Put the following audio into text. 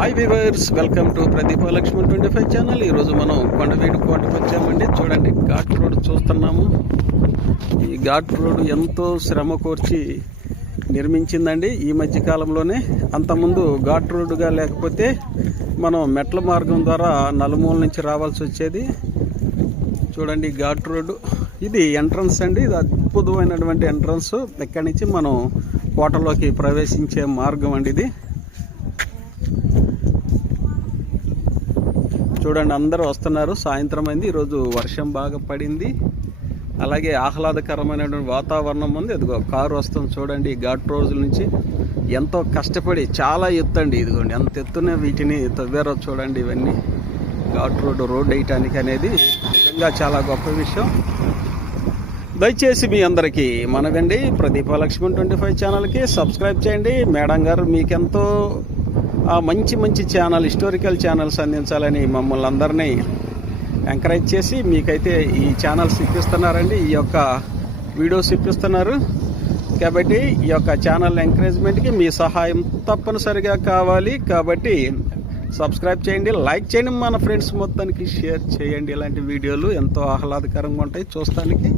Hi viewers, welcome to Pradeepa Lakshman 25 channel. ఈరోజు మనం కొండవీడు కోటకు వచ్చామండి. చూడండి, ఘాట్ రోడ్ చూస్తున్నాము. ఈ ఘాట్ రోడ్ ఎంతో శ్రమ కోర్చి నిర్మించిందండి ఈ మధ్య కాలంలోనే. అంతకుముందు ఘాట్ రోడ్డుగా లేకపోతే మనం మెట్ల మార్గం ద్వారా నలుమూల నుంచి రావాల్సి వచ్చేది. చూడండి, ఘాట్ రోడ్డు ఇది ఎంట్రన్స్ అండి. ఇది అద్భుతమైనటువంటి ఎంట్రన్స్. ఇక్కడి నుంచి మనం కోటలోకి ప్రవేశించే మార్గం అండి ఇది. చూడండి, అందరూ వస్తున్నారు. సాయంత్రం అయింది, ఈరోజు వర్షం బాగా పడింది. అలాగే ఆహ్లాదకరమైనటువంటి వాతావరణం ఉంది. ఇదిగో కారు వస్తుంది చూడండి. ఘాట్ రోజుల నుంచి ఎంతో కష్టపడి, చాలా ఎత్తు అండి. ఇదిగోండి, అంత ఎత్తున వీటిని తవ్వారో చూడండి. ఇవన్నీ ఘాట్ రోడ్ వేయటానికి అనేది నిజంగా చాలా గొప్ప విషయం. దయచేసి మీ అందరికీ మనకండి ప్రదీప లక్ష్మణ్ 25 ఛానల్కి సబ్స్క్రైబ్ చేయండి. మేడం గారు మీకెంతో మంచి మంచి ఛానల్, హిస్టారికల్ ఛానల్స్ అందించాలని మమ్మల్ని అందరినీ ఎంకరేజ్ చేసి మీకైతే ఈ ఛానల్స్ ఇప్పిస్తున్నారండి. ఈ యొక్క వీడియోస్ ఇప్పిస్తున్నారు కాబట్టి ఈ యొక్క ఛానల్ ఎంకరేజ్మెంట్కి మీ సహాయం తప్పనిసరిగా కావాలి. కాబట్టి సబ్స్క్రైబ్ చేయండి, లైక్ చేయండి, మన ఫ్రెండ్స్ మొత్తానికి షేర్ చేయండి. ఇలాంటి వీడియోలు ఎంతో ఆహ్లాదకరంగా ఉంటాయి చూస్తానికి.